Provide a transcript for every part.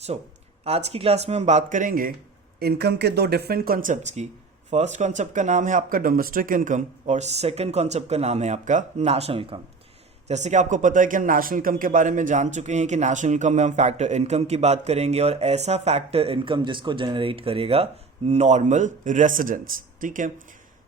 आज की क्लास में हम बात करेंगे इनकम के दो डिफरेंट कॉन्सेप्ट्स की। फर्स्ट कॉन्सेप्ट का नाम है आपका डोमेस्टिक इनकम और सेकंड कॉन्सेप्ट का नाम है आपका नेशनल इनकम। जैसे कि आपको पता है कि हम नेशनल इनकम के बारे में जान चुके हैं कि नेशनल इनकम में हम फैक्टर इनकम की बात करेंगे और ऐसा फैक्टर इनकम जिसको जनरेट करेगा नॉर्मल रेसिडेंट्स। ठीक है,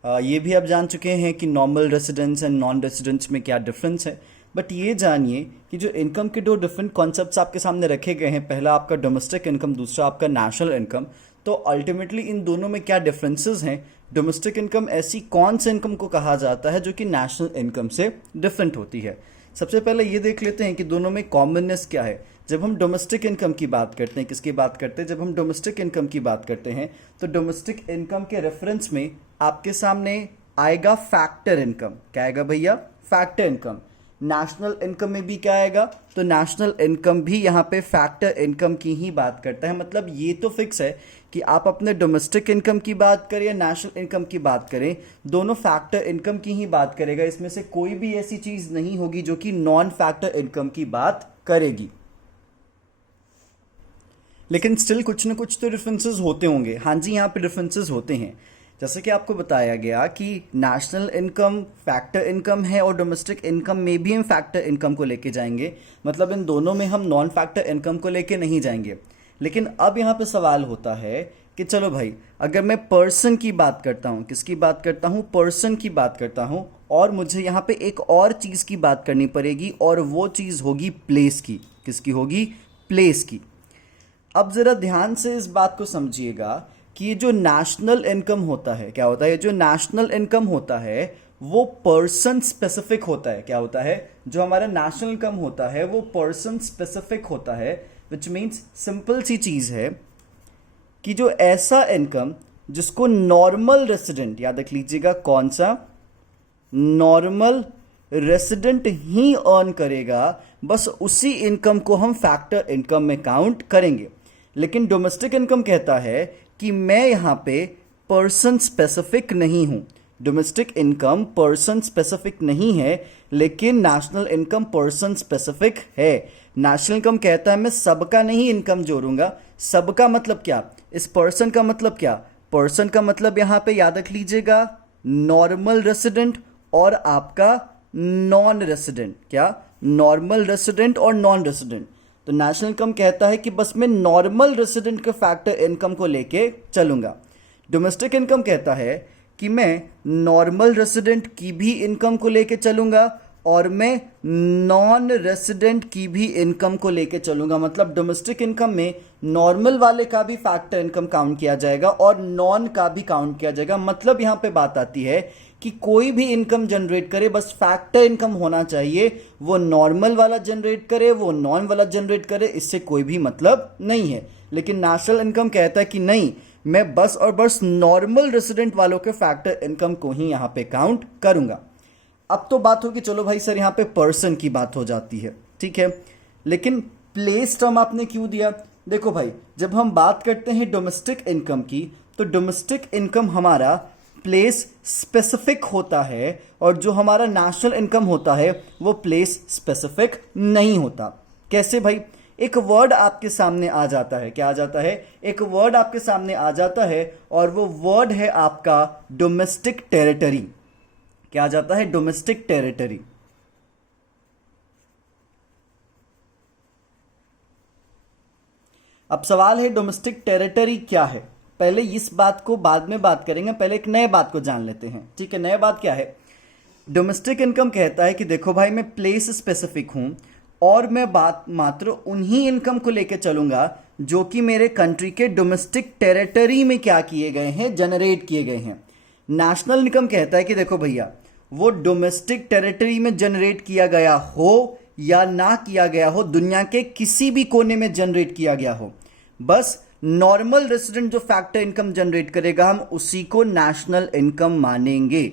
ये भी आप जान चुके हैं कि normal residents and non residents में क्या डिफरेंस है। बट ये जानिए कि जो इनकम के दो डिफरेंट कॉन्सेप्ट्स आपके सामने रखे गए हैं, पहला आपका डोमेस्टिक इनकम, दूसरा आपका नेशनल इनकम, तो अल्टीमेटली इन दोनों में क्या डिफरेंसेस हैं। डोमेस्टिक इनकम ऐसी कौन से इनकम को कहा जाता है जो कि नेशनल इनकम से डिफरेंट होती है। सबसे पहले ये देख लेते हैं कि दोनों में कॉमननेस क्या है। जब हम डोमेस्टिक इनकम की बात करते हैं, किसकी बात करते हैं, जब हम डोमेस्टिक इनकम की बात करते हैं तो डोमेस्टिक इनकम के रेफरेंस में आपके सामने आएगा फैक्टर इनकम। क्या आएगा भैया? Factor income. नेशनल इनकम में भी क्या आएगा? तो नेशनल इनकम भी यहाँ पे फैक्टर इनकम की ही बात करता है। मतलब ये तो फिक्स है कि आप अपने डोमेस्टिक इनकम की बात करें या नेशनल इनकम की बात करें, दोनों फैक्टर इनकम की ही बात करेगा। इसमें से कोई भी ऐसी चीज नहीं होगी जो कि नॉन फैक्टर इनकम की बात करेगी। लेकिन स्टिल कुछ ना कुछ तो डिफरेंसेस होते होंगे। हाँ जी, यहाँ पे डिफरेंसेस होते हैं। जैसे कि आपको बताया गया कि नेशनल इनकम फैक्टर इनकम है और डोमेस्टिक इनकम में भी हम फैक्टर इनकम को लेके जाएंगे। मतलब इन दोनों में हम नॉन फैक्टर इनकम को लेके नहीं जाएंगे। लेकिन अब यहाँ पे सवाल होता है कि चलो भाई, अगर मैं पर्सन की बात करता हूँ, किसकी बात करता हूँ? पर्सन की बात करता हूँ, और मुझे यहाँ पे एक और चीज़ की बात करनी पड़ेगी और वो चीज़ होगी प्लेस की। किसकी होगी? प्लेस की। अब जरा ध्यान से इस बात को समझिएगा कि ये जो नेशनल इनकम होता है, क्या होता है? ये जो नेशनल इनकम होता है वो पर्सन स्पेसिफिक होता है। क्या होता है? जो हमारा नेशनल इनकम होता है वो पर्सन स्पेसिफिक होता है, विच मीन्स सिंपल सी चीज है कि जो ऐसा इनकम जिसको नॉर्मल रेसिडेंट, याद रख लीजिएगा कौन सा? नॉर्मल रेसिडेंट ही अर्न करेगा, बस उसी इनकम को हम फैक्टर इनकम में काउंट करेंगे। लेकिन डोमेस्टिक इनकम कहता है कि मैं यहां पे पर्सन स्पेसिफिक नहीं हूं। डोमेस्टिक इनकम पर्सन स्पेसिफिक नहीं है, लेकिन नेशनल इनकम पर्सन स्पेसिफिक है। नेशनल इनकम कहता है मैं सबका नहीं इनकम जोड़ूंगा। सबका मतलब क्या? इस पर्सन का मतलब क्या? पर्सन का मतलब यहां पे याद रख लीजिएगा नॉर्मल रेसिडेंट और आपका नॉन रेसिडेंट। क्या? नॉर्मल रेसिडेंट और नॉन रेसिडेंट। तो नेशनल इनकम कहता है कि बस मैं नॉर्मल रेसिडेंट के फैक्टर इनकम को लेके चलूंगा। डोमेस्टिक इनकम कहता है कि मैं नॉर्मल रेसिडेंट की भी इनकम को लेके चलूंगा और मैं नॉन रेसिडेंट की भी इनकम को लेके चलूंगा। मतलब डोमेस्टिक इनकम में नॉर्मल वाले का भी फैक्टर इनकम काउंट किया जाएगा और नॉन का भी काउंट किया जाएगा। मतलब यहां पे बात आती है कि कोई भी इनकम जनरेट करे, बस फैक्टर इनकम होना चाहिए। वो नॉर्मल वाला जनरेट करे, वो नॉन वाला जनरेट करे, इससे कोई भी मतलब नहीं है। लेकिन नेशनल इनकम कहता है कि नहीं, मैं बस और बस नॉर्मल रेसिडेंट वालों के फैक्टर इनकम को ही यहां पे काउंट करूंगा। अब तो बात होगी, चलो भाई सर यहां पे पर्सन की बात हो जाती है, ठीक है, लेकिन प्लेस टर्म आपने क्यों दिया? देखो भाई, जब हम बात करते हैं डोमेस्टिक इनकम की, तो डोमेस्टिक इनकम हमारा प्लेस स्पेसिफिक होता है और जो हमारा नेशनल इनकम होता है वो प्लेस स्पेसिफिक नहीं होता। कैसे भाई? एक वर्ड आपके सामने आ जाता है। क्या आ जाता है? एक वर्ड आपके सामने आ जाता है और वो वर्ड है आपका डोमेस्टिक टेरिटरी। क्या आ जाता है? Domestic territory. अब सवाल है डोमेस्टिक टेरिटरी क्या है। पहले इस बात को बाद में बात करेंगे, पहले एक नए बात को जान लेते हैं, ठीक है। नया बात क्या है? डोमेस्टिक इनकम कहता है कि देखो भाई, मैं प्लेस स्पेसिफिक हूं और मैं बात मात्र उन्हीं इनकम को लेकर चलूंगा जो कि मेरे कंट्री के डोमेस्टिक टेरिटरी में क्या किए गए हैं, जनरेट किए गए हैं। नेशनल इनकम कहता है कि देखो भैया, वो डोमेस्टिक टेरिटरी में जनरेट किया गया हो या ना किया गया हो, दुनिया के किसी भी कोने में जनरेट किया गया हो, बस नॉर्मल रेसिडेंट जो फैक्टर इनकम जनरेट करेगा हम उसी को नेशनल इनकम मानेंगे।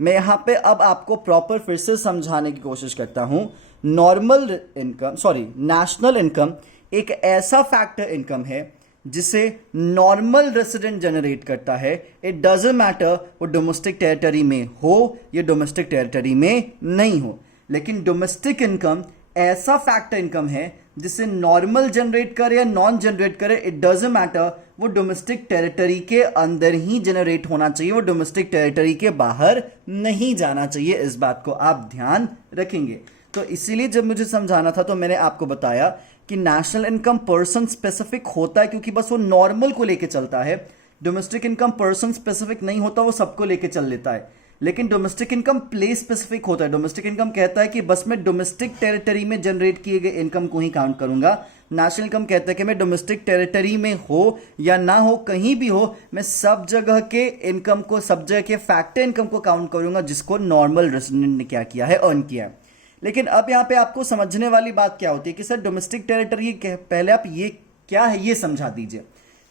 मैं यहां पे अब आपको प्रॉपर फिर से समझाने की कोशिश करता हूं। Normal income, sorry, national income एक ऐसा फैक्टर इनकम है जिसे नॉर्मल रेसिडेंट जनरेट करता है। इट डजंट मैटर वो डोमेस्टिक टेरिटरी में हो या डोमेस्टिक टेरिटरी में नहीं हो। लेकिन डोमेस्टिक इनकम ऐसा फैक्टर इनकम है जिसे नॉर्मल जनरेट करे या नॉन जनरेट करे, इट डजंट मैटर, वो डोमेस्टिक टेरिटरी के अंदर ही जनरेट होना चाहिए, वो डोमेस्टिक टेरिटरी के बाहर नहीं जाना चाहिए। इस बात को आप ध्यान रखेंगे। तो इसीलिए जब मुझे समझाना था तो मैंने आपको बताया कि नेशनल इनकम पर्सन स्पेसिफिक होता है क्योंकि बस वो नॉर्मल को लेके चलता है। डोमेस्टिक इनकम पर्सन स्पेसिफिक नहीं होता, वो सबको लेके चल लेता है। लेकिन डोमेस्टिक इनकम प्लेस स्पेसिफिक होता है। डोमेस्टिक इनकम कहता है कि बस मैं डोमेस्टिक टेरिटरी में जनरेट किए गए इनकम को ही काउंट करूंगा। नेशनल इनकम कहता है कि मैं डोमेस्टिक टेरिटरी में हो या ना हो, कहीं भी हो, मैं सब जगह के इनकम को, सब जगह के फैक्टर इनकम को काउंट करूंगा जिसको नॉर्मल रेजिडेंट ने क्या किया है, अर्न किया है। लेकिन अब यहाँ पे आपको समझने वाली बात क्या होती है कि सर डोमेस्टिक टेरिटरी पहले आप ये क्या है ये समझा दीजिए।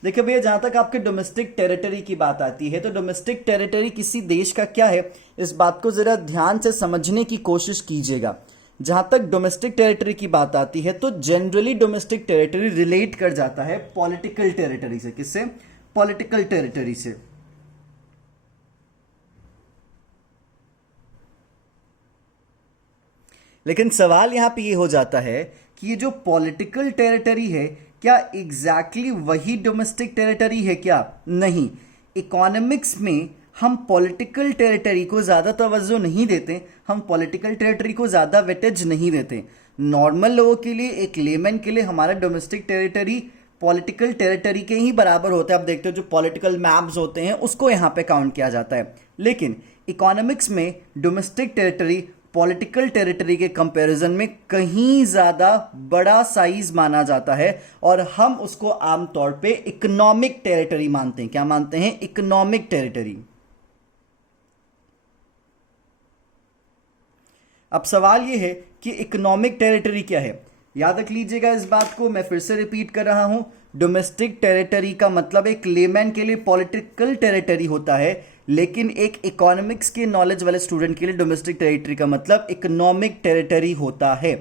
देखिए भैया, जहां तक आपके डोमेस्टिक टेरिटरी की बात आती है तो डोमेस्टिक टेरिटरी किसी देश का क्या है, इस बात को जरा ध्यान से समझने की कोशिश कीजिएगा। जहां तक डोमेस्टिक टेरिटरी की बात आती है तो जनरली डोमेस्टिक टेरिटरी रिलेट कर जाता है पॉलिटिकल टेरिटरी से। किससे? पॉलिटिकल टेरिटरी से। लेकिन सवाल यहां पे ये हो जाता है कि ये जो पॉलिटिकल टेरिटरी है क्या एग्जैक्टली वही डोमेस्टिक टेरिटरी है क्या? नहीं। इकोनॉमिक्स में हम पॉलिटिकल टेरिटरी को ज़्यादा तवज्जो नहीं देते, हम पॉलिटिकल टेरिटरी को ज़्यादा वेटेज नहीं देते। नॉर्मल लोगों के लिए, एक लेमैन के लिए हमारा डोमेस्टिक टेरिटरी पॉलिटिकल टेरिटरी के ही बराबर होता है। आप देखते हो जो पॉलिटिकल मैप्स होते हैं उसको यहाँ पे काउंट किया जाता है। लेकिन इकोनॉमिक्स में डोमेस्टिक टेरिटरी पॉलिटिकल टेरिटरी के कंपैरिजन में कहीं ज्यादा बड़ा साइज माना जाता है और हम उसको आमतौर पे इकोनॉमिक टेरिटरी मानते हैं। क्या मानते हैं? Economic territory. अब सवाल यह है कि इकोनॉमिक टेरिटरी क्या है। याद रख लीजिएगा इस बात को, मैं फिर से रिपीट कर रहा हूं। डोमेस्टिक टेरिटरी का मतलब एक लेमैन के लिए पॉलिटिकल टेरिटरी होता है, लेकिन एक इकोनॉमिक्स के नॉलेज वाले स्टूडेंट के लिए डोमेस्टिक टेरिटरी का मतलब इकोनॉमिक टेरिटरी होता है।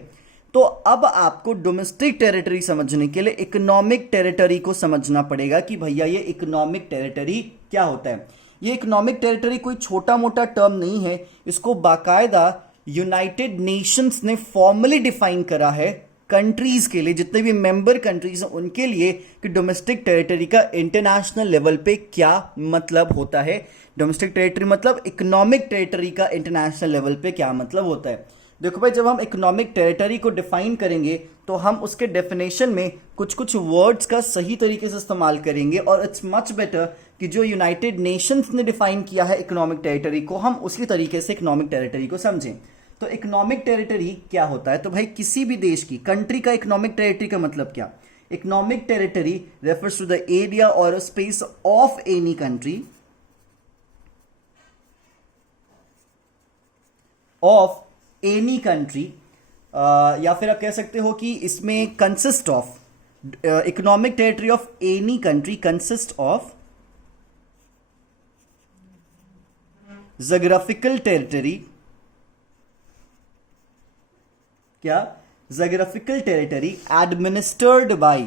तो अब आपको डोमेस्टिक टेरिटरी समझने के लिए इकोनॉमिक टेरिटरी को समझना पड़ेगा कि भैया ये इकोनॉमिक टेरिटरी क्या होता है। ये इकोनॉमिक टेरिटरी कोई छोटा मोटा टर्म नहीं है, इसको बाकायदा यूनाइटेड नेशंस ने फॉर्मली डिफाइन करा है कंट्रीज के लिए, जितने भी मेंबर कंट्रीज हैं उनके लिए, कि डोमेस्टिक टेरिटरी का इंटरनेशनल लेवल पे क्या मतलब होता है। डोमेस्टिक टेरिटरी मतलब इकोनॉमिक टेरिटरी का इंटरनेशनल लेवल पे क्या मतलब होता है। देखो भाई, जब हम इकोनॉमिक टेरिटरी को डिफाइन करेंगे तो हम उसके डेफिनेशन में कुछ कुछ वर्ड्स का सही तरीके से इस्तेमाल करेंगे और इट्स मच बेटर कि जो यूनाइटेड नेशंस ने डिफाइन किया है इकोनॉमिक टेरिटरी को, हम उसी तरीके से इकोनॉमिक टेरिटरी को समझें। तो इकोनॉमिक टेरिटरी क्या होता है? तो भाई किसी भी देश की, कंट्री का इकोनॉमिक टेरिटरी का मतलब क्या? Economic territory refers to the area और space of any country, of any country, या फिर आप कह सकते हो कि इसमें consist of, economic territory of any country consist of geographical territory. क्या? Geographical territory administered by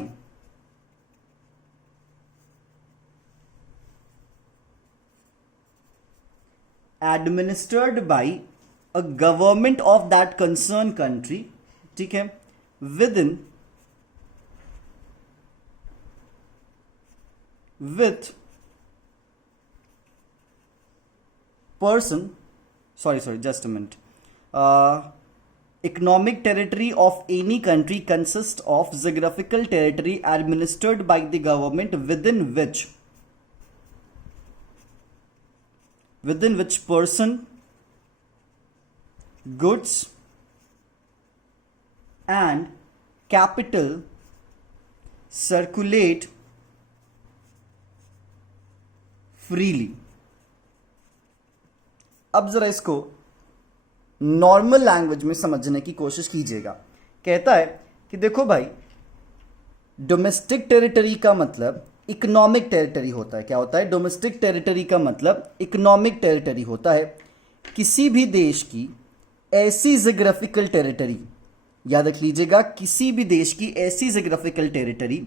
a government of that concerned country, ठीक है, with person, sorry, just a minute. Economic territory of any country consists of geographical territory administered by the government within which person, goods and capital circulate freely। अब जरा इसको normal language में समझने की कोशिश कीजिएगा। कहता है कि देखो भाई, डोमेस्टिक टेरिटरी का मतलब इकोनॉमिक टेरिटरी होता है। क्या होता है? डोमेस्टिक टेरिटरी का मतलब इकोनॉमिक टेरिटरी होता है। किसी भी देश की ऐसी जियोग्राफिकल टेरिटरी, याद रख लीजिएगा, किसी भी देश की ऐसी जियोग्राफिकल टेरिटरी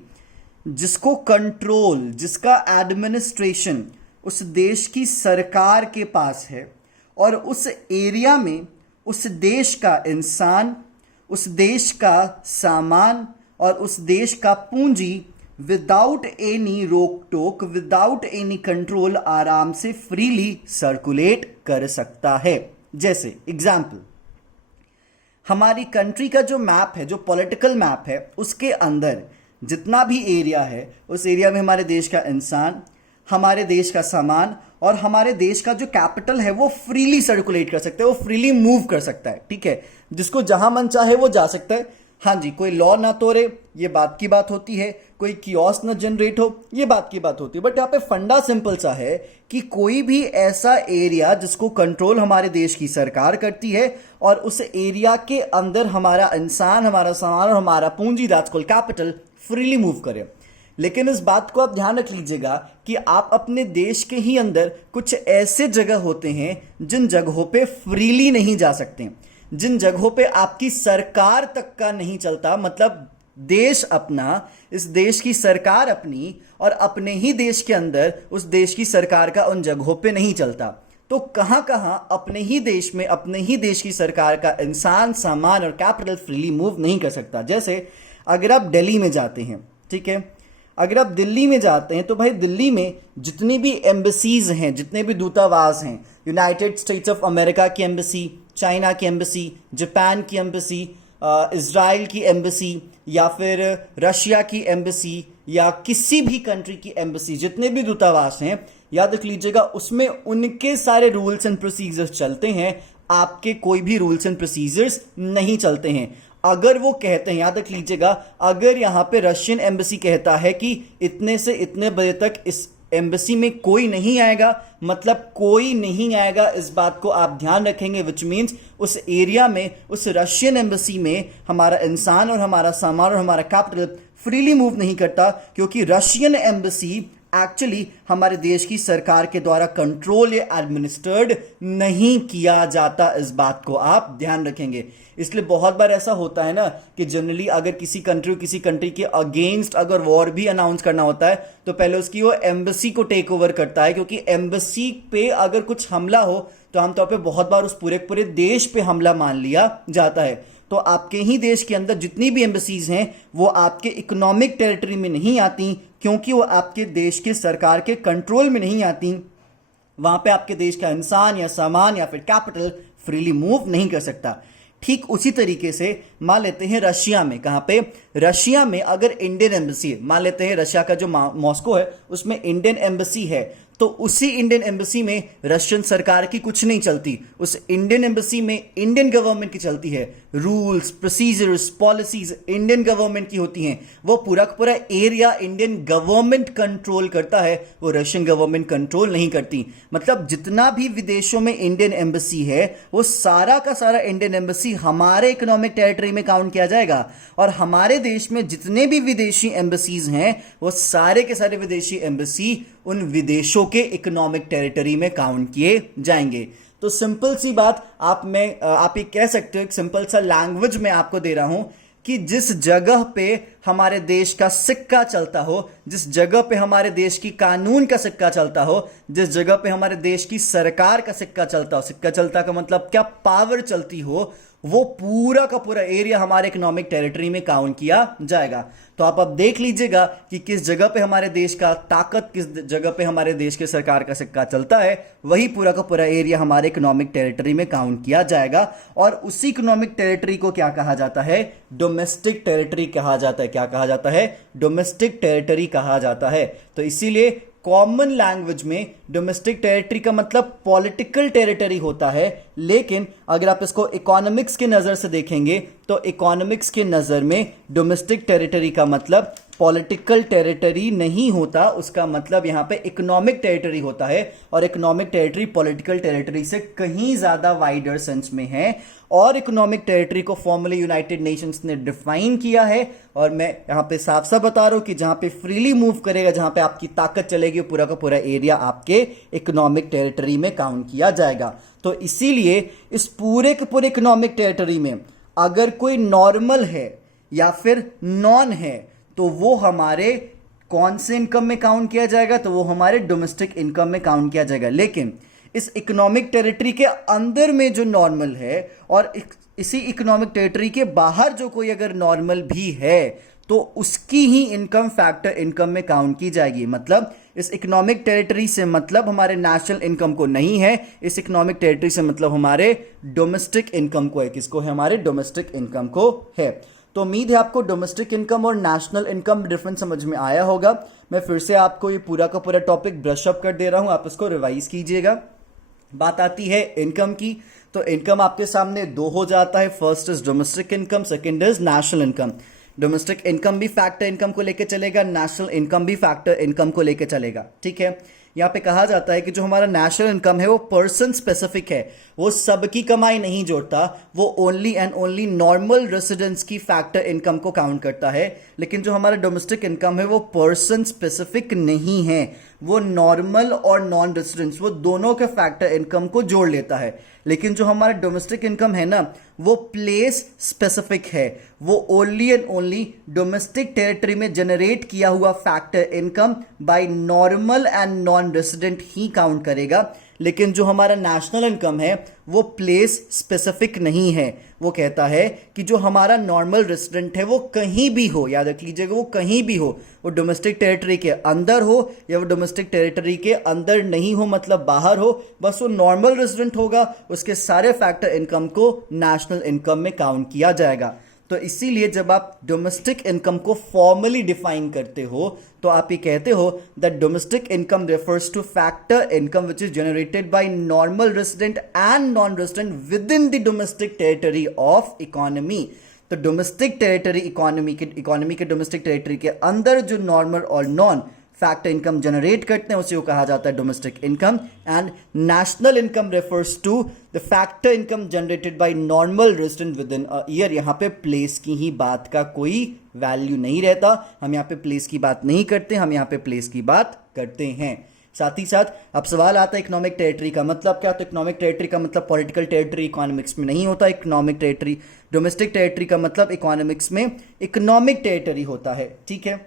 जिसको कंट्रोल, जिसका एडमिनिस्ट्रेशन उस देश की सरकार के पास है और उस एरिया में उस देश का इंसान, उस देश का सामान, और उस देश का पूंजी विदाउट एनी रोक टोक, विदाउट एनी कंट्रोल आराम से फ्रीली सर्कुलेट कर सकता है। जैसे एग्जाम्पल, हमारी कंट्री का जो मैप है, जो पॉलिटिकल मैप है, उसके अंदर जितना भी एरिया है, उस एरिया में हमारे देश का इंसान, हमारे देश का सामान और हमारे देश का जो कैपिटल है वो फ्रीली सर्कुलेट कर सकता है, वो फ्रीली मूव कर सकता है। ठीक है, जिसको जहां मन चाहे वो जा सकता है। हाँ जी, कोई लॉ ना तोड़े, ये बात की बात होती है, कोई कियोस ना जनरेट हो, ये बात की बात होती है। बट यहाँ पे फंडा सिंपल सा है कि कोई भी ऐसा एरिया जिसको कंट्रोल हमारे देश की सरकार करती है और उस एरिया के अंदर हमारा इंसान, हमारा सामान और हमारा पूंजी, that's called capital, freely move करे। लेकिन इस बात को आप ध्यान रख लीजिएगा कि आप अपने देश के ही अंदर कुछ ऐसे जगह होते हैं जिन जगहों पे फ्रीली नहीं जा सकते, जिन जगहों पे आपकी सरकार तक का नहीं चलता, मतलब देश अपना, इस देश की सरकार अपनी, और अपने ही देश के अंदर उस देश की सरकार का उन जगहों पे नहीं चलता। तो कहां कहां अपने ही देश में, अपने ही देश की सरकार का इंसान, सामान और कैपिटल फ्रीली मूव नहीं कर सकता। जैसे अगर आप दिल्ली में जाते हैं, ठीक है, अगर आप दिल्ली में जाते हैं तो भाई दिल्ली में जितनी भी एम्बेसीज हैं, जितने भी दूतावास हैं, यूनाइटेड स्टेट्स ऑफ अमेरिका की एम्बेसी, चाइना की एम्बेसी, जापान की एम्बेसी, इजराइल की एम्बेसी, या फिर रशिया की एम्बेसी, या किसी भी कंट्री की एम्बेसी, जितने भी दूतावास हैं, याद रख लीजिएगा उसमें उनके सारे रूल्स एंड प्रोसीजर्स चलते हैं, आपके कोई भी रूल्स एंड प्रोसीजर्स नहीं चलते हैं। अगर वो कहते हैं, याद रख लीजिएगा, अगर यहां पे रशियन एम्बेसी कहता है कि इतने से इतने बजे तक इस एम्बेसी में कोई नहीं आएगा, मतलब कोई नहीं आएगा, इस बात को आप ध्यान रखेंगे। विच मीन्स उस एरिया में, उस रशियन एम्बेसी में हमारा इंसान और हमारा सामान और हमारा कैपिटल फ्रीली मूव नहीं करता, क्योंकि रशियन एम्बेसी एक्चुअली हमारे देश की सरकार के द्वारा कंट्रोल या एडमिनिस्टर्ड नहीं किया जाता। इस बात को आप ध्यान रखेंगे। इसलिए बहुत बार ऐसा होता है ना कि जनरली अगर किसी कंट्री के अगेंस्ट अगर वॉर भी अनाउंस करना होता है तो पहले उसकी वो एम्बेसी को टेक ओवर करता है, क्योंकि एम्बेसी पे अगर कुछ हमला हो तो आमतौर पे बहुत बार उस पूरे देश पे हमला मान लिया जाता है। तो आपके ही देश के अंदर जितनी भी एम्बेसीज हैं वो आपके इकोनॉमिक टेरिटरी में नहीं आती, क्योंकि वो आपके देश के सरकार के कंट्रोल में नहीं आती। वहां पे आपके देश का इंसान या सामान या फिर कैपिटल फ्रीली मूव नहीं कर सकता। ठीक उसी तरीके से मान लेते हैं रशिया में, कहां पे, रशिया में अगर इंडियन एम्बेसी है, मान लेते हैं रशिया का जो मॉस्को है उसमें इंडियन एम्बेसी है, तो उसी इंडियन एम्बेसी में रशियन सरकार की कुछ नहीं चलती, उस इंडियन एम्बेसी में इंडियन गवर्नमेंट की चलती है। Rules, procedures, policies Indian government की होती हैं। वो पूरा का पूरा एरिया इंडियन गवर्नमेंट कंट्रोल करता है, वो रशियन गवर्नमेंट कंट्रोल नहीं करती। मतलब जितना भी विदेशों में इंडियन एम्बेसी है वो सारा का सारा इंडियन एम्बेसी हमारे इकोनॉमिक टेरिटरी में काउंट किया जाएगा, और हमारे देश में जितने भी विदेशी एम्बेसीज हैं वो सारे के सारे विदेशी एम्बेसी उन विदेशों के इकोनॉमिक टेरिटरी में काउंट किए जाएंगे। तो सिंपल सी बात आप ये कह सकते हो, एक सिंपल सा लैंग्वेज में आपको दे रहा हूं कि जिस जगह पे हमारे देश का सिक्का चलता हो, जिस जगह पे हमारे देश की कानून का सिक्का चलता हो, जिस जगह पे हमारे देश की सरकार का सिक्का चलता हो, सिक्का चलता का मतलब क्या, पावर चलती हो, वो पूरा का पूरा एरिया हमारे इकोनॉमिक टेरिटरी में काउंट किया जाएगा। तो आप अब देख लीजिएगा कि किस जगह पे हमारे देश का ताकत, किस जगह पे हमारे देश के सरकार का सिक्का चलता है, वही पूरा का पूरा एरिया हमारे इकोनॉमिक टेरिटरी में काउंट किया जाएगा। और उसी इकोनॉमिक टेरिटरी को क्या कहा जाता है, डोमेस्टिक टेरिटरी कहा जाता है। क्या कहा जाता है, डोमेस्टिक टेरिटरी कहा जाता है। तो इसीलिए कॉमन लैंग्वेज में डोमेस्टिक टेरिटरी का मतलब पॉलिटिकल टेरिटरी होता है, लेकिन अगर आप इसको इकोनॉमिक्स के नजर से देखेंगे तो इकोनॉमिक्स के नजर में डोमेस्टिक टेरिटरी का मतलब पॉलिटिकल टेरिटरी नहीं होता, उसका मतलब यहां पे इकोनॉमिक टेरिटरी होता है। और इकोनॉमिक टेरिटरी पॉलिटिकल टेरिटरी से कहीं ज्यादा वाइडर सेंस में है, और इकोनॉमिक टेरिटरी को फॉर्मली यूनाइटेड नेशंस ने डिफाइन किया है। और मैं यहां पे साफ साफ बता रहा हूं कि जहां पे फ्रीली मूव करेगा, जहां पे आपकी ताकत चलेगी, पूरा का पूरा एरिया आपके इकोनॉमिक टेरिटरी में काउंट किया जाएगा। तो इसीलिए इस पूरे के पूरे इकोनॉमिक टेरिटरी में अगर कोई नॉर्मल है या फिर नॉन है तो वो हमारे कौन से इनकम में काउंट किया जाएगा, तो वो हमारे डोमेस्टिक इनकम में काउंट किया जाएगा। लेकिन इस इकोनॉमिक टेरिटरी के अंदर में जो नॉर्मल है और इसी इकोनॉमिक टेरिटरी के बाहर जो कोई अगर नॉर्मल भी है तो उसकी ही इनकम फैक्टर इनकम में काउंट की जाएगी। मतलब इस इकोनॉमिक टेरिटरी से मतलब हमारे नेशनल इनकम को नहीं है, इस इकोनॉमिक टेरिटरी से मतलब हमारे डोमेस्टिक इनकम को है। किसको है? हमारे डोमेस्टिक इनकम को है। तो उम्मीद है आपको डोमेस्टिक इनकम और नेशनल इनकम डिफरेंस समझ में आया होगा। मैं फिर से आपको ये पूरा का पूरा टॉपिक ब्रश अप कर दे रहा हूं, आप इसको रिवाइज कीजिएगा। बात आती है इनकम की, तो इनकम आपके सामने दो हो जाता है। First is domestic income, second is national income. Domestic income भी फैक्टर इनकम को लेकर चलेगा, नेशनल इनकम भी फैक्टर इनकम को लेकर चलेगा। ठीक है, यहाँ पे कहा जाता है कि जो हमारा नेशनल इनकम है वो पर्सन स्पेसिफिक है, वो सबकी कमाई नहीं जोड़ता, वो only and only normal residents की फैक्टर इनकम को काउंट करता है। लेकिन जो हमारा डोमेस्टिक इनकम है वो पर्सन स्पेसिफिक नहीं है, वो नॉर्मल और नॉन रेसिडेंट्स वो दोनों के फैक्टर इनकम को जोड़ लेता है। लेकिन जो हमारा डोमेस्टिक इनकम है ना वो प्लेस स्पेसिफिक है, वो only and only domestic territory में जनरेट किया हुआ factor income by normal and non resident he count करेगा। लेकिन जो हमारा नेशनल इनकम है वो प्लेस स्पेसिफिक नहीं है, वो कहता है कि जो हमारा नॉर्मल रेसिडेंट है वो कहीं भी हो, याद रख लीजिएगा, वो कहीं भी हो, वो डोमेस्टिक टेरिटरी के अंदर हो या वो डोमेस्टिक टेरिटरी के अंदर नहीं हो, मतलब बाहर हो, बस वो नॉर्मल रेसिडेंट होगा, उसके सारे फैक्टर इनकम को नेशनल इनकम में काउंट किया जाएगा। तो इसीलिए जब आप डोमेस्टिक इनकम को फॉर्मली डिफाइन करते हो तो आप ये कहते हो that domestic income refers to factor income which is generated by normal resident and non resident with in the domestic territory of economy. तो डोमेस्टिक टेरिटरी इकोनॉमी के डोमेस्टिक टेरिटरी के अंदर जो नॉर्मल और नॉन फैक्टर इनकम जनरेट करते हैं उसी को कहा जाता है domestic income. And national income refers to the factor income generated by normal resident within a year. यहां पे प्लेस की ही बात का कोई वैल्यू नहीं रहता, हम यहां पे प्लेस की बात नहीं करते, हम यहां पे प्लेस की बात करते हैं। साथ ही साथ अब सवाल आता है इकोनॉमिक टेरिटरी का मतलब क्या? तो इकोनॉमिक टेरिटरी का मतलब पॉलिटिकल टेरिटरी इकोनॉमिक्स में नहीं होता। इकोनॉमिक टेरिटरी डोमेस्टिक टेरिटरी का मतलब इकोनॉमिक्स में इकोनॉमिक टेरिटरी होता है। ठीक है,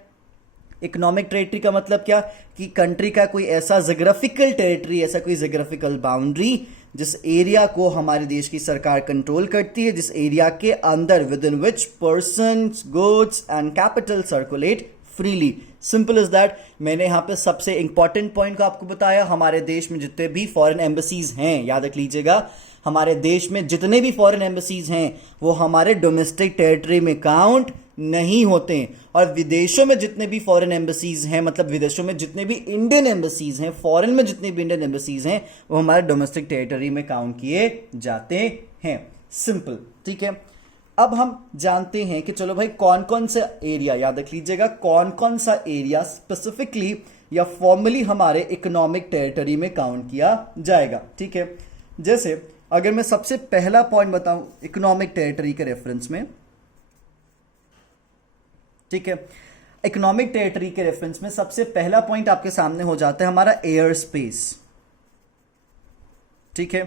इकोनॉमिक टेरिटरी का मतलब क्या कि कंट्री का कोई ऐसा जियोग्राफिकल टेरिटरी, ऐसा कोई जियोग्राफिकल बाउंड्री जिस एरिया को हमारे देश की सरकार कंट्रोल करती है, जिस एरिया के अंदर with in which persons, goods and capital circulate freely. Simple is that. मैंने यहां पे सबसे इंपॉर्टेंट पॉइंट को आपको बताया, हमारे देश में जितने भी फॉरेन एम्बेसीज हैं, याद रख लीजिएगा, हमारे देश में जितने भी फॉरेन एम्बेसीज हैं वो हमारे डोमेस्टिक टेरिटरी में काउंट नहीं होते हैं। और विदेशों में जितने भी फॉरेन एम्बेसीज हैं, मतलब विदेशों में जितने भी इंडियन एम्बेसीज हैं, फॉरेन में जितने भी इंडियन एम्बेसीज हैं वो हमारे डोमेस्टिक टेरिटरी में काउंट किए जाते हैं। सिंपल। ठीक है, अब हम जानते हैं कि चलो भाई कौन कौन सा एरिया, याद रख लीजिएगा, कौन कौन सा एरिया स्पेसिफिकली या फॉर्मली हमारे इकोनॉमिक टेरिटरी में काउंट किया जाएगा। ठीक है, जैसे अगर मैं सबसे पहला पॉइंट बताऊं इकोनॉमिक टेरिटरी के रेफरेंस में, ठीक है, इकोनॉमिक टेरिटरी के रेफरेंस में सबसे पहला पॉइंट आपके सामने हो जाता है हमारा एयर स्पेस। ठीक है,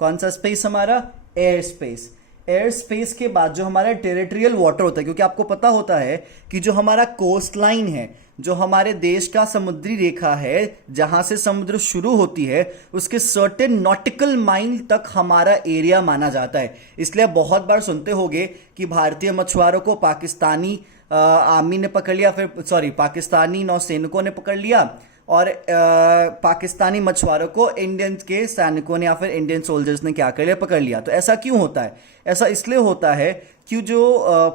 कौन सा स्पेस? हमारा एयर स्पेस। एयर स्पेस के बाद जो हमारा टेरिटोरियल वाटर होता है, क्योंकि आपको पता होता है कि जो हमारा कोस्ट लाइन है, जो हमारे देश का समुद्री रेखा है, जहां से समुद्र शुरू होती है, उसके सर्टेन नॉटिकल माइल तक हमारा एरिया माना जाता है। इसलिए बहुत बार सुनते होंगे कि भारतीय मछुआरों को पाकिस्तानी आर्मी ने पकड़ लिया, फिर पाकिस्तानी नौसैनिकों ने पकड़ लिया और पाकिस्तानी मछुआरों को इंडियन के सैनिकों ने या फिर इंडियन सोल्जर्स ने क्या कर लिया? पकड़ लिया। तो ऐसा क्यों होता है? ऐसा इसलिए होता है कि जो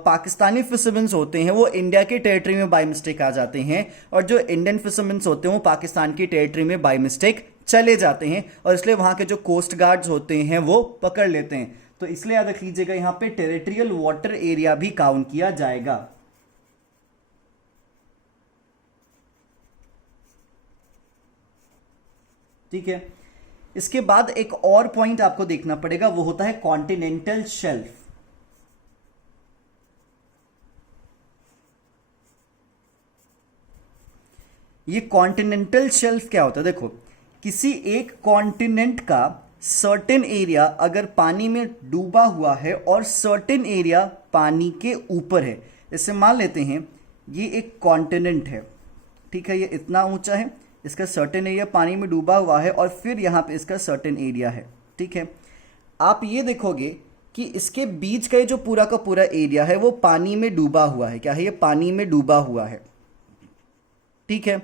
पाकिस्तानी फिशरमैन होते हैं वो इंडिया के टेरिटरी में बाय मिस्टेक आ जाते हैं और जो इंडियन फिशरमैन होते हैं वो पाकिस्तान की टेरिटरी में बाय मिस्टेक चले जाते हैं और इसलिए वहां के जो कोस्ट गार्ड्स होते हैं वो पकड़ लेते हैं। तो इसलिए याद रख लीजिएगा यहां पे टेरिटोरियल वाटर एरिया भी काउंट किया जाएगा। ठीक है, इसके बाद एक और पॉइंट आपको देखना पड़ेगा, वो होता है कॉन्टिनेंटल शेल्फ। ये कॉन्टिनेंटल शेल्फ क्या होता है? देखो, किसी एक कॉन्टिनेंट का सर्टेन एरिया अगर पानी में डूबा हुआ है और सर्टेन एरिया पानी के ऊपर है, जैसे मान लेते हैं ये एक कॉन्टिनेंट है, ठीक है, ये इतना ऊंचा है, इसका सर्टेन एरिया पानी में डूबा हुआ है और फिर यहाँ पे इसका सर्टेन एरिया है। ठीक है, आप ये देखोगे कि इसके बीच का ये जो पूरा का पूरा एरिया है वो पानी में डूबा हुआ है। क्या है ये? पानी में डूबा हुआ है, ठीक है।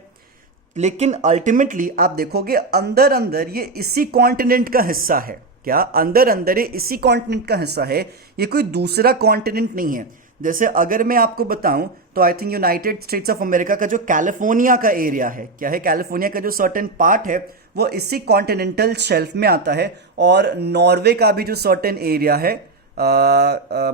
लेकिन अल्टीमेटली आप देखोगे अंदर अंदर ये इसी कॉन्टिनेंट का हिस्सा है। क्या? अंदर अंदर ये इसी कॉन्टिनेंट का हिस्सा है, ये कोई दूसरा कॉन्टिनेंट नहीं है। जैसे अगर मैं आपको बताऊं तो I think United states of America का जो कैलिफोर्निया का एरिया है, क्या है? कैलिफोर्निया का जो सर्टेन पार्ट है वो इसी कॉन्टिनेंटल शेल्फ में आता है। और नॉर्वे का भी जो सर्टेन एरिया है,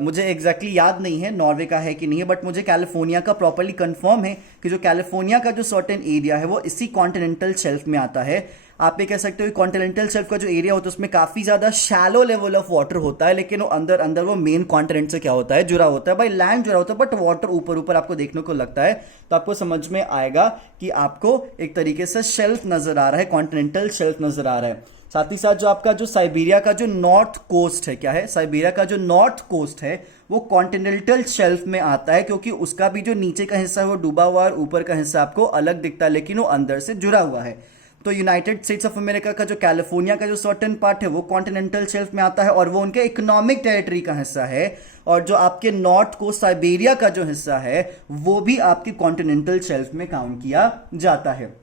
मुझे एग्जैक्टली याद नहीं है नॉर्वे का है कि नहीं है, बट मुझे कैलिफोर्निया का प्रॉपर्ली कंफर्म है कि जो कैलिफोर्निया का जो सर्टेन एरिया है वो इसी कॉन्टिनेंटल शेल्फ में आता है। आप ये कह सकते हो कॉन्टिनेंटल शेल्फ का जो एरिया होता है उसमें काफी ज्यादा शैलो लेवल ऑफ वाटर होता है, लेकिन वो अंदर अंदर वो मेन कॉन्टिनेंट से क्या होता है? जुड़ा होता है, बाई लैंड जुड़ा होता है, बट वाटर ऊपर ऊपर आपको देखने को लगता है। तो आपको समझ में आएगा कि आपको एक तरीके से शेल्फ नजर आ रहा है, कॉन्टिनेंटल शेल्फ नजर आ रहा है। साथ ही साथ जो आपका जो साइबेरिया का जो नॉर्थ कोस्ट है, क्या है? साइबेरिया का जो नॉर्थ कोस्ट है वो कॉन्टिनेंटल शेल्फ में आता है, क्योंकि उसका भी जो नीचे का हिस्सा है वो डूबा हुआ है और ऊपर का हिस्सा आपको अलग दिखता है, लेकिन वो अंदर से जुड़ा हुआ है। तो यूनाइटेड स्टेट्स ऑफ अमेरिका का जो कैलिफोर्निया का जो सर्टेन पार्ट है वो कॉन्टिनेंटल शेल्फ में आता है और वो उनके इकोनॉमिक टेरिटरी का हिस्सा है। और जो आपके नॉर्थ कोस्ट साइबेरिया का जो हिस्सा है वो भी आपके कॉन्टिनेंटल शेल्फ में काउंट किया जाता है,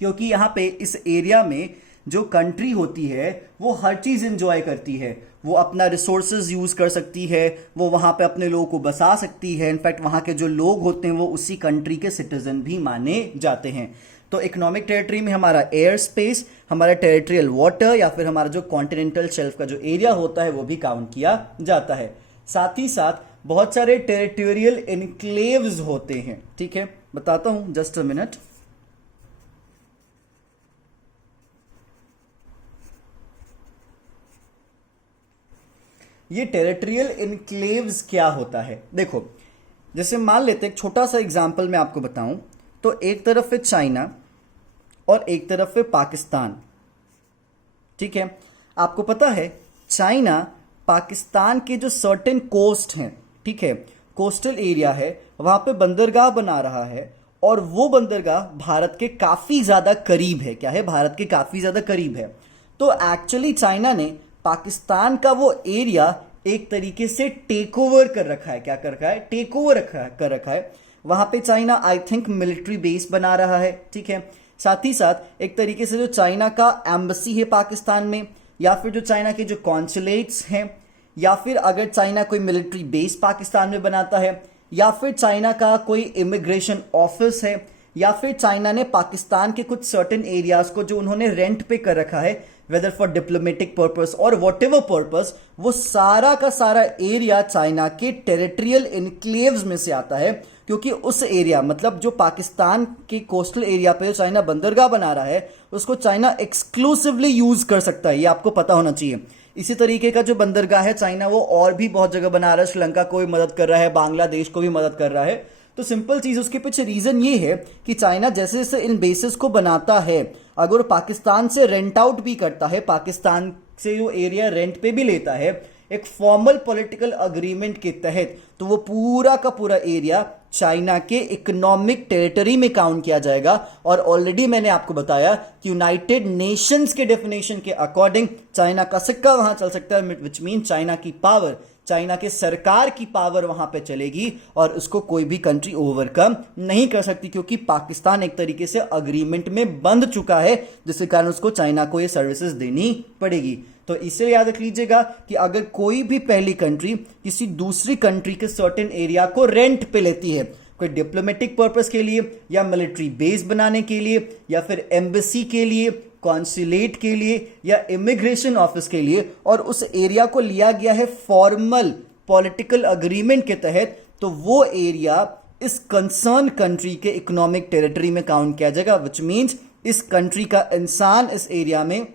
क्योंकि यहाँ पे इस एरिया में जो कंट्री होती है वो हर चीज एंजॉय करती है। वो अपना रिसोर्सेज यूज कर सकती है, वो वहां पे अपने लोगों को बसा सकती है। इनफैक्ट वहां के जो लोग होते हैं वो उसी कंट्री के सिटीजन भी माने जाते हैं। तो इकोनॉमिक टेरिटरी में हमारा एयर स्पेस, हमारा टेरिटोरियल वाटर या फिर हमारा जो कॉन्टिनेंटल शेल्फ का जो एरिया होता है वो भी काउंट किया जाता है। साथ ही साथ बहुत सारे टेरिटोरियल इनक्लेव्स होते हैं, ठीक है। बताता हूं, जस्ट अ मिनट। ये टेरिटोरियल इनक्लेव्स क्या होता है? देखो, जैसे मान लेते एक छोटा सा एग्जांपल मैं आपको बताऊं तो एक तरफ है चाइना और एक तरफ है पाकिस्तान, ठीक है। आपको पता है चाइना पाकिस्तान के जो सर्टेन कोस्ट हैं, ठीक है, कोस्टल एरिया है, वहां पे बंदरगाह बना रहा है और वो बंदरगाह भारत के काफी ज्यादा करीब है। क्या है? भारत के काफी ज्यादा करीब है। तो एक्चुअली चाइना ने पाकिस्तान का वो एरिया एक तरीके से टेक ओवर कर रखा है। क्या कर रखा है? टेक ओवर कर रखा है। वहां पे China I think military base बना रहा है, ठीक है। साथ ही साथ एक तरीके से जो चाइना का एम्बेसी है पाकिस्तान में, या फिर जो चाइना के जो कॉन्सुलेट्स हैं, या फिर अगर चाइना कोई मिलिट्री बेस पाकिस्तान में बनाता है, या फिर चाइना का कोई इमिग्रेशन ऑफिस है, या फिर चाइना ने पाकिस्तान के कुछ सर्टेन एरियाज को जो उन्होंने रेंट पे कर रखा है, वेदर फॉर डिप्लोमेटिक पर्पस और वॉट एवर पर्पस, वो सारा का सारा एरिया चाइना के टेरिटोरियल इनक्लेव्स में से आता है। क्योंकि उस एरिया, मतलब जो पाकिस्तान के कोस्टल एरिया पे चाइना बंदरगाह बना रहा है, उसको चाइना एक्सक्लूसिवली यूज कर सकता है। ये आपको पता होना चाहिए। इसी तरीके का जो बंदरगाह है चाइना वो और भी बहुत जगह बना रहा है, श्रीलंका को भी मदद कर रहा है, बांग्लादेश को भी मदद कर रहा है। तो सिंपल चीज उसके पीछे रीजन ये है कि चाइना जैसे जैसे इन बेसिस को बनाता है, अगर पाकिस्तान से रेंट आउट भी करता है, पाकिस्तान से जो एरिया रेंट पे भी लेता है एक फॉर्मल पॉलिटिकल अग्रीमेंट के तहत, तो वो पूरा का पूरा एरिया चाइना के इकोनॉमिक टेरिटरी में काउंट किया जाएगा। और ऑलरेडी मैंने आपको बताया कि यूनाइटेड नेशंस के डेफिनेशन के अकॉर्डिंग चाइना का सिक्का वहां चल सकता है, विच मीन चाइना की पावर, चाइना के सरकार की पावर वहां पे चलेगी और उसको कोई भी कंट्री ओवरकम नहीं कर सकती, क्योंकि पाकिस्तान एक तरीके से अग्रीमेंट में बंध चुका है, जिसके कारण उसको चाइना को ये सर्विसेज देनी पड़ेगी। तो इसे याद रख लीजिएगा कि अगर कोई भी पहली कंट्री किसी दूसरी कंट्री के सर्टेन एरिया को रेंट पे लेती है, कोई डिप्लोमेटिक पर्पस के लिए या मिलिट्री बेस बनाने के लिए या फिर एम्बेसी के लिए, कॉन्सुलेट के लिए या इमिग्रेशन ऑफिस के लिए, और उस एरिया को लिया गया है फॉर्मल पॉलिटिकल अग्रीमेंट के तहत, तो वो एरिया इस कंसर्न कंट्री के इकोनॉमिक टेरिटरी में काउंट किया जाएगा। विच मीन्स इस कंट्री का इंसान इस एरिया में,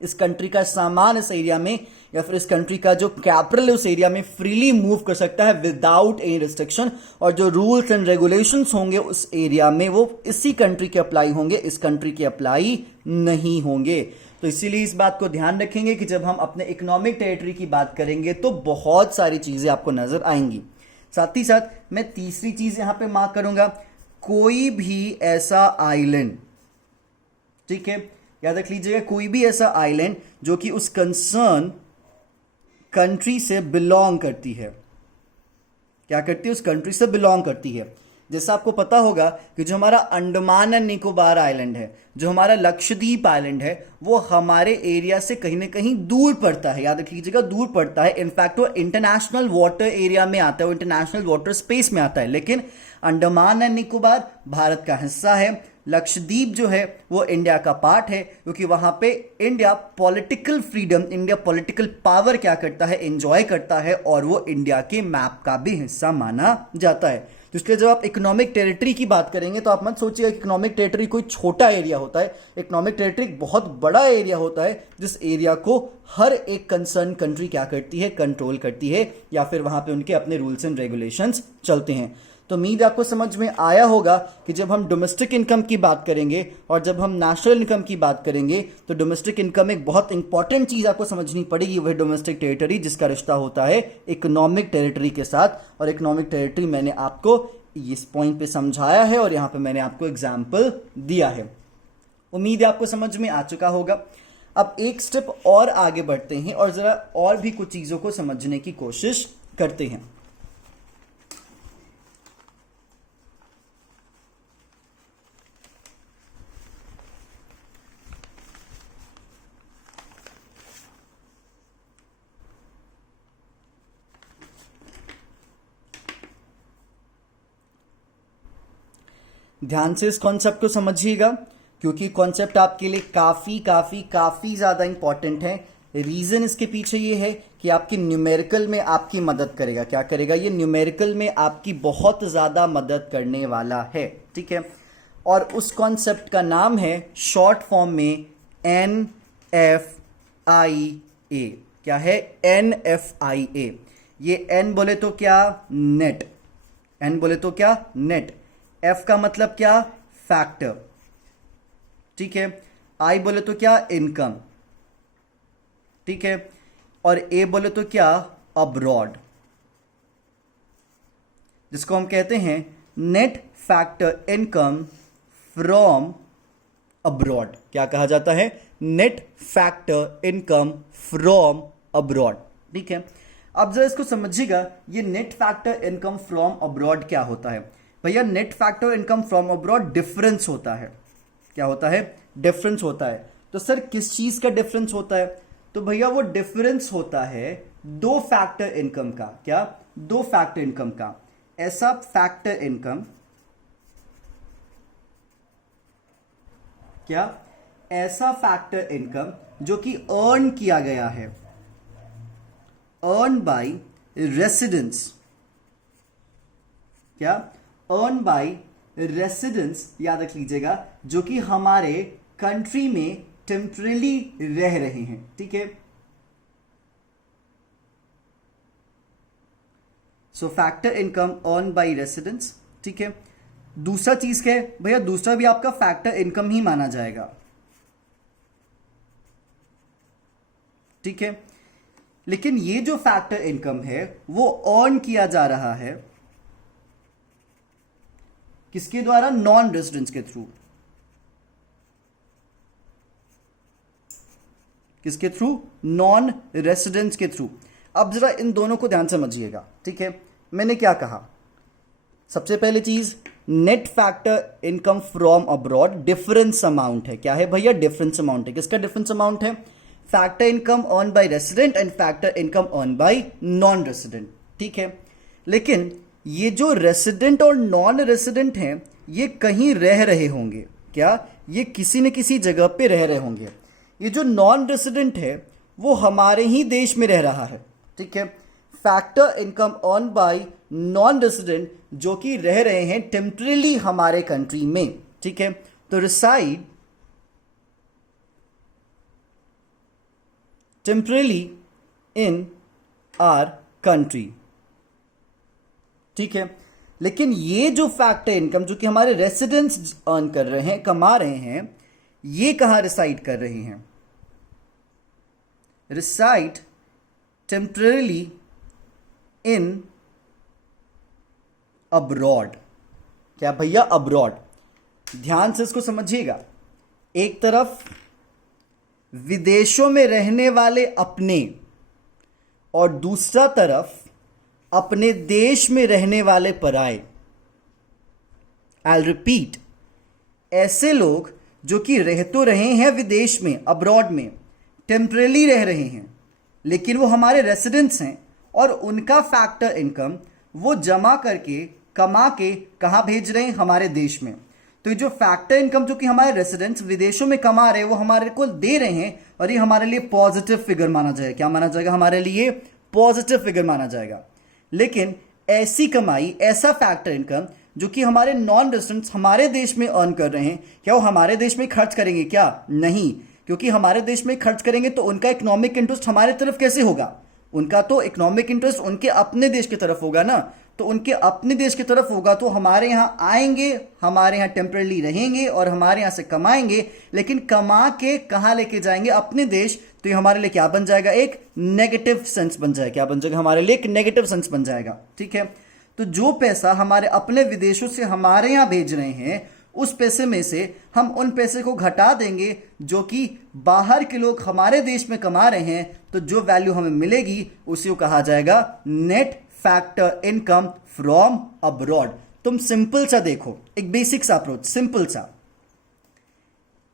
इस कंट्री का सामान इस एरिया में, या फिर इस कंट्री का जो कैपिटल है उस एरिया में फ्रीली मूव कर सकता है विदाउट एनी रिस्ट्रिक्शन। और जो रूल्स एंड रेगुलेशंस होंगे उस एरिया में वो इसी कंट्री के अप्लाई होंगे, इस कंट्री के अप्लाई नहीं होंगे। तो इसीलिए इस बात को ध्यान रखेंगे कि जब हम अपने इकोनॉमिक टेरिटरी की बात करेंगे तो बहुत सारी चीजें आपको नजर आएंगी। साथ ही साथ मैं तीसरी चीज यहां पे मार्क करूंगा, कोई भी ऐसा आइलैंड, ठीक है, याद रख लीजिएगा, कोई भी ऐसा आइलैंड जो कि उस कंसर्न कंट्री से बिलोंग करती है। क्या करती है? उस कंट्री से बिलोंग करती है। जैसा आपको पता होगा कि जो हमारा अंडमान एंड निकोबार आइलैंड है, जो हमारा लक्षद्वीप आइलैंड है, वो हमारे एरिया से कहीं ना कहीं दूर पड़ता है। याद रखिएगा, दूर पड़ता है। इनफैक्ट वो इंटरनेशनल वाटर एरिया में आता है, वो इंटरनेशनल वाटर स्पेस में आता है। लेकिन अंडमान एंड निकोबार भारत का हिस्सा है। लक्षद्वीप जो है वो इंडिया का पार्ट है, क्योंकि वहां पे India political freedom, India political power क्या करता है? एंजॉय करता है, और वो इंडिया के मैप का भी हिस्सा माना जाता है। तो इसलिए जब आप इकोनॉमिक टेरिटरी की बात करेंगे तो आप मत सोचिएगा कि इकोनॉमिक टेरिटरी कोई छोटा एरिया होता है। इकोनॉमिक टेरिटरी एक बहुत बड़ा एरिया होता है, जिस एरिया को हर एक कंसर्न कंट्री क्या करती है? कंट्रोल करती है, या फिर वहां पे उनके अपने रूल्स एंड रेगुलेशंस चलते हैं। तो उम्मीद आपको समझ में आया होगा कि जब हम डोमेस्टिक इनकम की बात करेंगे और जब हम नेशनल इनकम की बात करेंगे, तो डोमेस्टिक इनकम एक बहुत इंपॉर्टेंट चीज आपको समझनी पड़ेगी, वह डोमेस्टिक टेरिटरी, जिसका रिश्ता होता है इकोनॉमिक टेरिटरी के साथ। और इकोनॉमिक टेरिटरी मैंने आपको इस पॉइंट पे समझाया है, और यहां पे मैंने आपको एग्जाम्पल दिया है। उम्मीद है आपको समझ में आ चुका होगा। अब एक स्टेप और आगे बढ़ते हैं और जरा और भी कुछ चीजों को समझने की कोशिश करते हैं। ध्यान से इस कॉन्सेप्ट को समझिएगा, क्योंकि कॉन्सेप्ट आपके लिए काफी काफी काफी ज्यादा इंपॉर्टेंट है। रीजन इसके पीछे ये है कि आपकी न्यूमेरिकल में आपकी मदद करेगा। क्या करेगा? ये न्यूमेरिकल में आपकी बहुत ज्यादा मदद करने वाला है। ठीक है, और उस कॉन्सेप्ट का नाम है शॉर्ट फॉर्म में NFIA। क्या है? NFIA। ये N बोले तो क्या? नेट। N बोले तो क्या? नेट। F का मतलब क्या? फैक्टर। ठीक है। I बोले तो क्या? इनकम। ठीक है। और A बोले तो क्या? अब्रॉड, जिसको हम कहते हैं net factor income from abroad. क्या कहा जाता है? Net factor income from abroad. ठीक है। अब जरा इसको समझिएगा, ये net factor income from abroad क्या होता है? भैया, net factor income from abroad difference होता है। क्या होता है? डिफरेंस होता है। तो सर किस चीज का डिफरेंस होता है? तो भैया वो डिफरेंस होता है दो फैक्टर इनकम का। क्या? दो फैक्टर इनकम का। ऐसा फैक्टर इनकम, क्या? ऐसा फैक्टर इनकम जो कि अर्न किया गया है, अर्न बाय रेसिडेंस। क्या? अर्न बाय रेसिडेंस, याद रख लीजिएगा, जो कि हमारे कंट्री में टेम्परेली रह रहे हैं। ठीक है। So factor income earn by residence. ठीक है। दूसरा चीज क्या है भैया? दूसरा भी आपका फैक्टर इनकम ही माना जाएगा। ठीक है। लेकिन ये जो फैक्टर इनकम है वो अर्न किया जा रहा है किसके द्वारा? नॉन रेजिडेंट्स के थ्रू। किसके थ्रू? नॉन रेजिडेंट्स के थ्रू। अब जरा इन दोनों को ध्यान समझिएगा। ठीक है। मैंने क्या कहा? सबसे पहली चीज, net factor income from abroad difference amount है। क्या है भैया? डिफरेंस अमाउंट है। किसका डिफरेंस अमाउंट है? Factor income earn bye resident and factor income earn bye non resident. ठीक है। लेकिन ये जो रेसिडेंट और नॉन रेसिडेंट हैं, ये कहीं रह रहे होंगे। क्या? ये किसी न किसी जगह पे रह रहे होंगे। ये जो नॉन रेसिडेंट है वो हमारे ही देश में रह रहा है। ठीक है। Factor income earn bye non resident जो कि रह रहे हैं टेम्परेली हमारे कंट्री में। ठीक है। तो reside temporarily in our country. ठीक है। लेकिन ये जो फैक्टर इनकम जो कि हमारे रेसिडेंट्स अर्न कर रहे हैं, कमा रहे हैं, ये कहां रिसाइड कर रहे हैं? Reside temporary in abroad. क्या भैया? अब्रॉड। ध्यान से इसको समझिएगा। एक तरफ विदेशों में रहने वाले अपने, और दूसरा तरफ अपने देश में रहने वाले पराये। आई रिपीट, ऐसे लोग जो कि रह तो रहे हैं विदेश में, अब्रॉड में, टेम्परेली रह रहे हैं, लेकिन वो हमारे रेसिडेंट्स हैं और उनका फैक्टर इनकम वो जमा करके कमा के कहाँ भेज रहे हैं? हमारे देश में। तो ये जो फैक्टर इनकम जो कि हमारे रेसिडेंट्स विदेशों में कमा रहे हैं वो हमारे को दे रहे हैं और ये हमारे लिए पॉजिटिव फिगर माना जाएगा। क्या माना जाएगा? हमारे लिए पॉजिटिव फिगर माना जाएगा। लेकिन ऐसी कमाई, ऐसा फैक्टर इनकम जो कि हमारे नॉन रेसिडेंट्स हमारे देश में अर्न कर रहे हैं, क्या वो हमारे देश में खर्च करेंगे क्या? नहीं, क्योंकि हमारे देश में खर्च करेंगे तो उनका इकोनॉमिक इंटरेस्ट हमारे तरफ कैसे होगा? उनका तो इकोनॉमिक इंटरेस्ट उनके अपने देश की तरफ होगा ना। तो उनके अपने देश की तरफ होगा तो हमारे यहाँ आएंगे, हमारे यहाँ टेम्परेली रहेंगे और हमारे यहाँ से कमाएंगे, लेकिन कमा के कहाँ लेके जाएंगे? अपने देश। तो ये हमारे लिए क्या बन जाएगा? एक नेगेटिव सेंस बन जाएगा। क्या बन जाएगा? हमारे लिए एक नेगेटिव सेंस बन जाएगा। ठीक है, तो जो पैसा हमारे अपने विदेशों से हमारे यहाँ भेज रहे हैं, उस पैसे में से हम उन पैसे को घटा देंगे जो कि बाहर के लोग हमारे देश में कमा रहे हैं, तो जो वैल्यू हमें मिलेगी उसी को कहा जाएगा net factor income from abroad. तुम सिंपल सा देखो, एक बेसिक सा अप्रोच, सिंपल सा।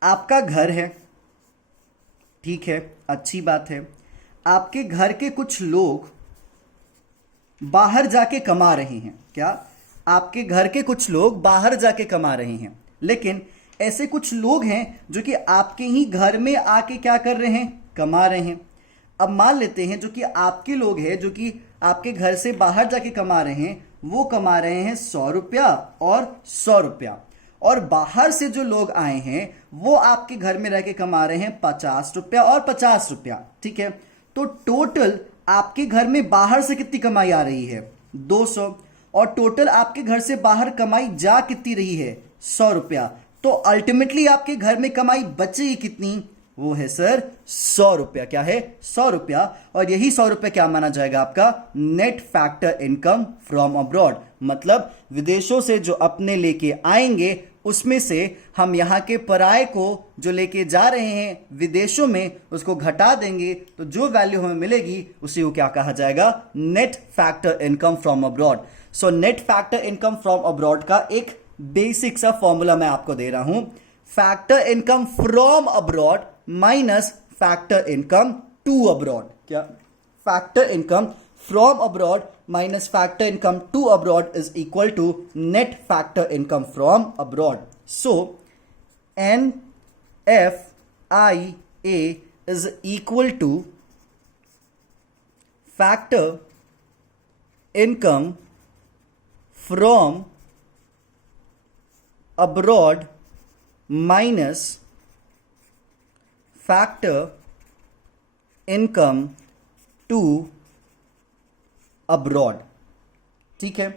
आपका घर है, ठीक है, अच्छी बात है। आपके घर के कुछ लोग बाहर जाके कमा रहे हैं। क्या? आपके घर के कुछ लोग बाहर जाके कमा रहे हैं, लेकिन ऐसे कुछ लोग हैं जो कि आपके ही घर में आके क्या कर रहे हैं? कमा रहे हैं। अब मान लेते हैं जो कि आपके लोग हैं जो कि आपके घर से बाहर जाके कमा रहे हैं, वो कमा रहे हैं 100 रुपया और 100 रुपया, और बाहर से जो लोग आए हैं वो आपके घर में रह के कमा रहे हैं 50 रुपया और 50 रुपया। ठीक है, तो टोटल आपके घर में बाहर से कितनी कमाई आ रही है? 200। और टोटल आपके घर से बाहर कमाई जा कितनी रही है? 100 रुपया। तो अल्टीमेटली आपके घर में कमाई बचेगी कितनी? वो है सर 100 रुपया। क्या है? 100 रुपया। और यही 100 रुपया क्या माना जाएगा? आपका net factor income from abroad. मतलब विदेशों से जो अपने लेके आएंगे उसमें से हम यहाँ के पराये को जो लेके जा रहे हैं विदेशों में उसको घटा देंगे, तो जो वैल्यू हमें मिलेगी उसी को क्या कहा जाएगा? Net factor income from abroad. So net factor income from abroad का एक बेसिक सा फॉर्मूला मैं आपको दे रहा हूं। Factor income from abroad minus factor income to abroad. क्या? Factor income from abroad minus factor income to abroad is equal to net factor income from abroad. So NFIA is equal to factor income from abroad minus factor income to abroad. ठीक है,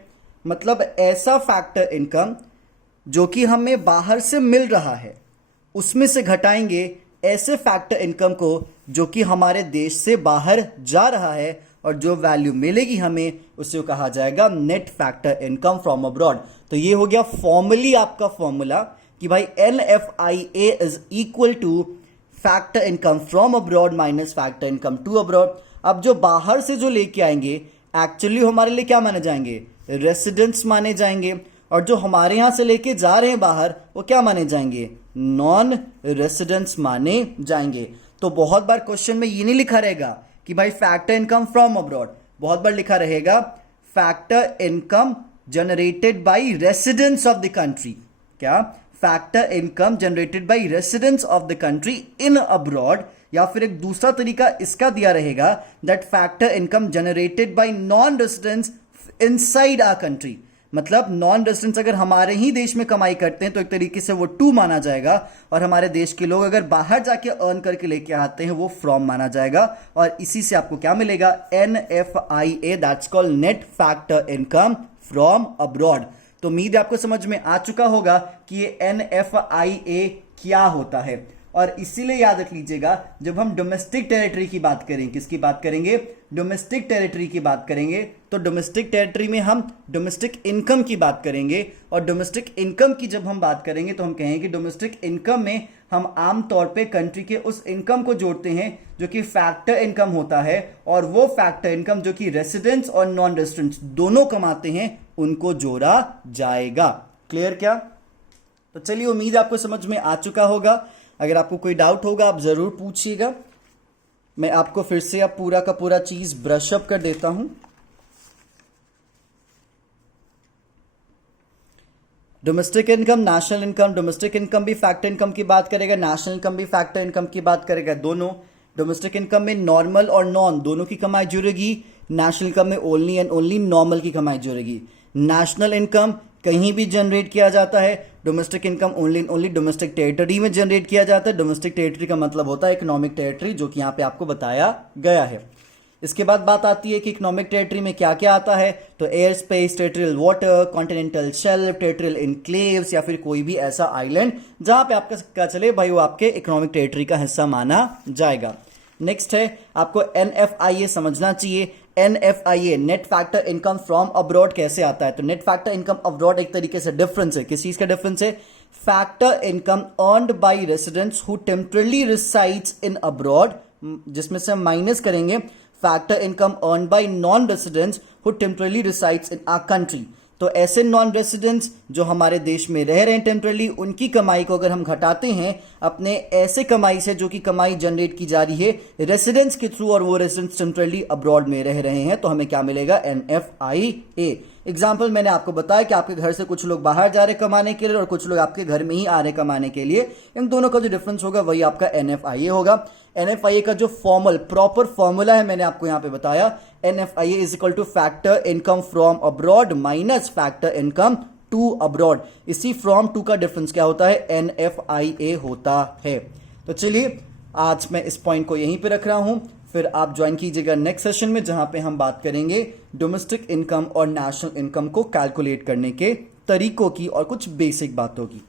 मतलब ऐसा factor income जो कि हमें बाहर से मिल रहा है उसमें से घटाएंगे ऐसे फैक्टर इनकम को जो कि हमारे देश से बाहर जा रहा है, और जो वैल्यू मिलेगी हमें उसे कहा जाएगा net factor income from abroad. तो ये हो गया फॉर्मली आपका फॉर्मूला कि भाई NFIA is equal to factor income from abroad minus factor income to abroad. अब जो बाहर से जो लेके आएंगे एक्चुअली हमारे लिए क्या माने जाएंगे? रेसिडेंट्स माने जाएंगे, और जो हमारे यहां से लेके जा रहे हैं बाहर वो क्या माने जाएंगे? नॉन रेसिडेंट्स माने जाएंगे। तो बहुत बार क्वेश्चन में ये नहीं लिखा रहेगा कि भाई फैक्टर इनकम फ्रॉम अब्रॉड, बहुत बार लिखा रहेगा factor income generated by residents of the country. क्या? Factor income generated by residents of the country in abroad, या फिर एक दूसरा तरीका इसका दिया रहेगा that factor income generated by non residents inside our country. मतलब नॉन रेसिडेंट्स अगर हमारे ही देश में कमाई करते हैं तो एक तरीके से वो टू माना जाएगा, और हमारे देश के लोग अगर बाहर जाके अर्न करके लेके आते हैं वो फ्रॉम माना जाएगा, और इसी से आपको क्या मिलेगा? NFIA, that's called net factor income from abroad. तो उम्मीद है आपको समझ में आ चुका होगा कि ये NFIA क्या होता है। और इसीलिए याद रख लीजिएगा, जब हम डोमेस्टिक टेरिटरी की बात करें, किसकी बात करेंगे, डोमेस्टिक टेरिटरी की बात करेंगे, तो डोमेस्टिक टेरिटरी में हम डोमेस्टिक इनकम की बात करेंगे। और डोमेस्टिक इनकम की जब हम बात करेंगे तो हम कहेंगे कि डोमेस्टिक इनकम में हम आम तौर पे कंट्री के उस इनकम को जोड़ते हैं जो कि फैक्टर इनकम होता है, और वो फैक्टर इनकम जो कि रेसिडेंट्स और नॉन रेसिडेंट्स दोनों कमाते हैं उनको जोड़ा जाएगा। क्लियर क्या? तो चलिए, उम्मीद आपको समझ में आ चुका होगा। अगर आपको कोई डाउट होगा आप जरूर पूछिएगा। मैं आपको फिर से अब पूरा का पूरा चीज ब्रश अप कर देता हूं। Domestic income, national income, domestic income भी फैक्टर इनकम की बात करेगा, नेशनल इनकम भी फैक्टर इनकम की बात करेगा। दोनों डोमेस्टिक इनकम में नॉर्मल और नॉन दोनों की कमाई जुड़ेगी, नेशनल इनकम में ओनली एंड ओनली नॉर्मल की कमाई जुड़ेगी। नेशनल इनकम कहीं भी जनरेट किया जाता है, domestic income only and only domestic territory में जनरेट किया जाता है। डोमेस्टिक टेरिटरी का मतलब होता है इकोनॉमिक टेरिटरी, जो कि यहां पे आपको बताया गया है। इसके बाद बात आती है कि इकोनॉमिक टेरिटरी में क्या क्या आता है, तो air space, territorial water, continental shelf, territorial enclaves या फिर कोई भी ऐसा आइलैंड जहां पे आपका क्या चले भाई वो आपके इकोनॉमिक टेरिटरी का हिस्सा माना जाएगा। नेक्स्ट है आपको NFIA समझना चाहिए। NFIA net factor income from abroad कैसे आता है, तो नेट फैक्टर इनकम अब्रॉड एक तरीके से डिफरेंस है। किस चीज का डिफरेंस है? Factor income earned by residents who temporarily resides in abroad, जिसमें से हम माइनस करेंगे factor income earned by non residents who temporarily resides in our country. तो ऐसे नॉन रेसिडेंट्स जो हमारे देश में रह रहे हैं टेम्परली, उनकी कमाई को अगर हम घटाते हैं अपने ऐसे कमाई से जो कि कमाई जनरेट की जा रही है रेसिडेंट्स के थ्रू, और वो रेसिडेंट्स टेम्परली अब्रॉड में रह रहे हैं, तो हमें क्या मिलेगा? NFIA। एग्जाम्पल मैंने आपको बताया कि आपके घर से कुछ लोग बाहर जा रहे कमाने के लिए और कुछ लोग आपके घर में ही आ रहे कमाने के लिए, इन दोनों का जो डिफरेंस होगा वही आपका NFIA होगा। NFIA का जो प्रॉपर फॉर्मूला है मैंने आपको यहां पे बताया, NFIA is equal to factor income from abroad minus factor income to abroad. इसी फ्रॉम टू का डिफरेंस क्या होता है? NFIA होता है। तो चलिए, आज मैं इस पॉइंट को यहीं पे रख रहा हूं, फिर आप ज्वाइन कीजिएगा नेक्स्ट सेशन में, जहां पे हम बात करेंगे डोमेस्टिक इनकम और नेशनल इनकम को कैलकुलेट करने के तरीकों की और कुछ बेसिक बातों की।